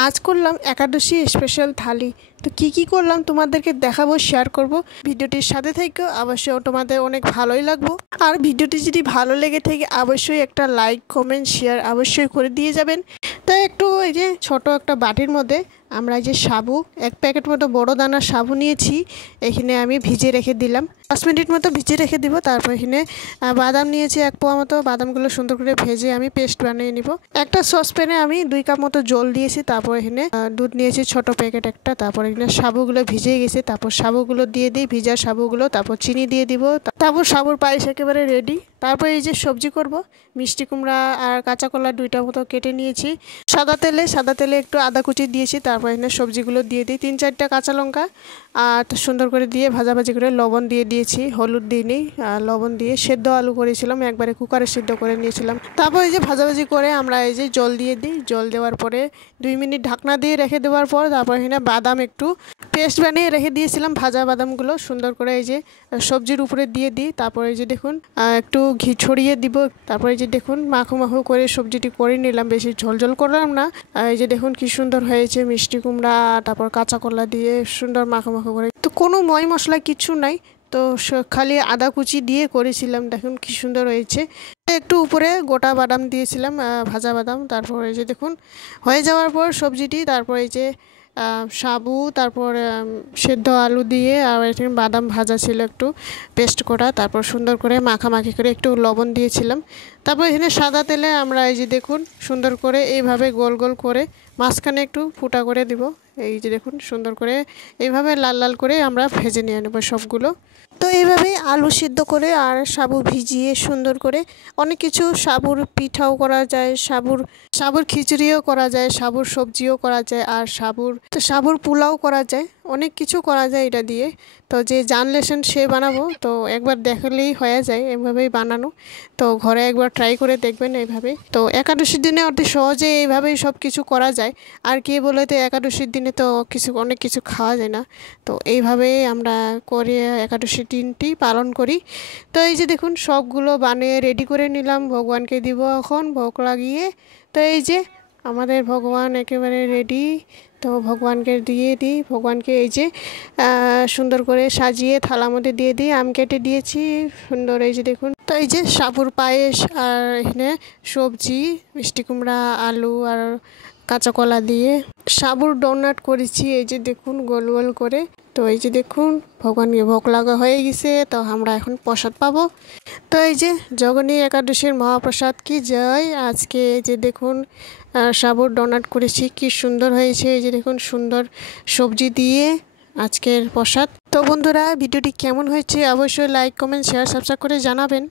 আজ করলাম একাদশী স্পেশাল থালি। তো কি করলাম তোমাদেরকে দেখাবো, শেয়ার করব। ভিডিওটির সাথে থেকেও অবশ্যই তোমাদের অনেক ভালোই লাগবো। আর ভিডিওটি যদি ভালো লেগে থাকে অবশ্যই একটা লাইক কমেন্ট শেয়ার অবশ্যই করে দিয়ে যাবেন। তো একটু এই যে ছোট একটা বাটির মধ্যে আমরা এই যে সাবু, এক প্যাকেট মতো বড় দানার সাবু নিয়েছি। এখানে আমি ভিজে রেখে দিলাম, 10 মিনিট মতো ভিজে রেখে দিব। তারপর এখানে বাদাম নিয়েছি 1 পোয়া মতো। বাদামগুলো সুন্দর করে ভেজে আমি পেস্ট বানিয়ে নিব। একটা সসপ্যানে আমি 2 কাপ মতো জল দিয়েছি। তারপর এখানে দুধ নিয়েছি ছোট প্যাকেট একটা। তারপর এখানে সাবুগুলো ভিজে গেছে, তারপর সাবুগুলো দিয়ে দিই, ভিজা সাবুগুলো। তারপর চিনি দিয়ে দিব। তারপর সাবুর পায়েস একেবারে রেডি। তারপর এই যে সবজি করব, মিষ্টি কুমড়া আর কাঁচা কলা 2টা মতো কেটে নিয়েছি। সাদা তেলে একটু আদা কুচি দিয়েছি। তারপর এখানে সবজিগুলো দিয়ে দিই, 3-4টা কাঁচা লঙ্কা আর সুন্দর করে দিয়ে ভাজাভাজি করে লবণ দিয়ে দিয়েছি, হলুদ দিইনি। লবণ দিয়ে সেদ্ধ আলু করেছিলাম, একবারে কুকারে সিদ্ধ করে নিয়েছিলাম। তারপর এই যে ভাজাভাজি করে আমরা এই যে জল দিয়ে দিই। জল দেওয়ার পরে 2 মিনিট ঢাকনা দিয়ে রেখে দেওয়ার পর তারপর এখানে বাদাম একটু পেস্ট বানিয়ে রেখে দিয়েছিলাম, ভাজা বাদামগুলো সুন্দর করে এই যে সবজির উপরে দিয়ে দিই। তারপর এই যে দেখুন একটু ঘি ছড়িয়ে দিব। তারপর এই যে দেখুন মাখো মাখো করে সবজিটি করে নিলাম, বেশি ঝোল করলাম না। এই যে দেখুন কি সুন্দর হয়েছে, মিষ্টি কুমড়া তারপর কাঁচা কলা দিয়ে সুন্দর মাখো মাখো করে। তো কোনো ময় মশলা কিছু নাই, তো খালি আদা কুচি দিয়ে করেছিলাম। দেখুন কি সুন্দর হয়েছে। একটু উপরে গোটা বাদাম দিয়েছিলাম, ভাজা বাদাম। তারপর এই যে দেখুন হয়ে যাওয়ার পর সবজিটি, তারপর এই যে সাবু, তারপর সেদ্ধ আলু দিয়ে আর এখানে বাদাম ভাজা ছিল একটু পেস্ট করা। তারপর সুন্দর করে মাখামাখি করে একটু লবণ দিয়েছিলাম। তারপর এখানে সাদা তেলে আমরা এই যে দেখুন সুন্দর করে এইভাবে গোল গোল করে মাঝখানে একটু ফুটা করে দিব। এই যে দেখুন সুন্দর করে এইভাবে লাল লাল করে আমরা ভেজে নিয়ে নেব সবগুলো। তো এইভাবেই আলু সিদ্ধ করে আর সাবু ভিজিয়ে সুন্দর করে অনেক কিছু, সাবুর পিঠাও করা যায়, সাবুর খিচুড়িও করা যায়, সাবুর সবজিও করা যায়, আর সাবুর পোলাও করা যায়, অনেক কিছু করা যায় এটা দিয়ে। তো যে জানলেছেন সে বানাবো, তো একবার দেখালেই হয়ে যায় এভাবেই বানানো। তো ঘরে একবার ট্রাই করে দেখবেন এইভাবে। তো একাদশীর দিনে অতি সহজে এইভাবেই সব কিছু করা যায়। আর কে বলে তো একাদশীর দিনে তো অনেক কিছু খাওয়া যায় না। তো এইভাবেই আমরা করে একাদশীর দিনটি পালন করি। তো এই যে দেখুন সবগুলো বানিয়ে রেডি করে নিলাম, ভগবানকে দিব এখন ভোগ লাগিয়ে। তো এই যে আমাদের ভগবান একেবারে রেডি। তো ভগবানকে দিয়ে দিই, ভগবানকে এই যে সুন্দর করে সাজিয়ে থালার মধ্যে দিয়ে দিই। আম কেটে দিয়েছি সুন্দর, এই যে দেখুন। তো এই যে সাবুর পায়েস আর এখানে সবজি, মিষ্টি কুমড়া, আলু আর কাঁচা কলা দিয়ে সাবুর ডোনাট করেছি, এই যে দেখুন গোল গোল করে। তো এই যে দেখুন ভগবানকে ভোগ লাগা হয়ে গেছে, তো আমরা এখন প্রসাদ পাবো। তো এই যে জগনী একাদশীর মহাপ্রসাদ কি জয়। আজকে এই যে দেখুন সাবুর ডোনাট করেছি, কি সুন্দর হয়েছে। এই যে দেখুন সুন্দর সবজি দিয়ে আজকের প্রসাদ। তো বন্ধুরা ভিডিওটি কেমন হয়েছে অবশ্যই লাইক কমেন্ট শেয়ার সাবস্ক্রাইব করে জানাবেন।